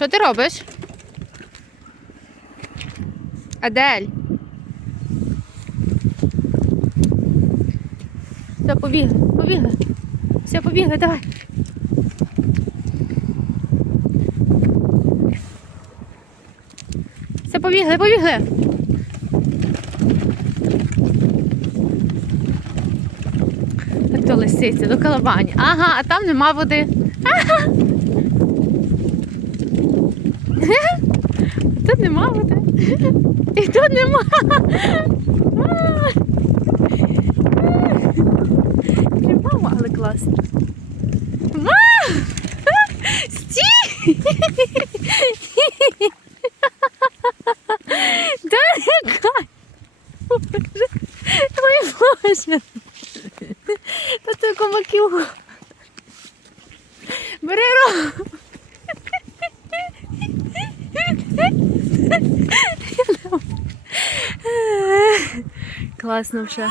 Що ти робиш? Адель. Все, побігли, побігли. Все, побігли, давай. Все, побігли, побігли. А то лисиця, до калабані. Ага, а там нема води. Ага. Нема води. І тут нема. Мама, але класно. Стій! Боже, Ой, Боже. Та це комаків. Бери руку. Класно вже.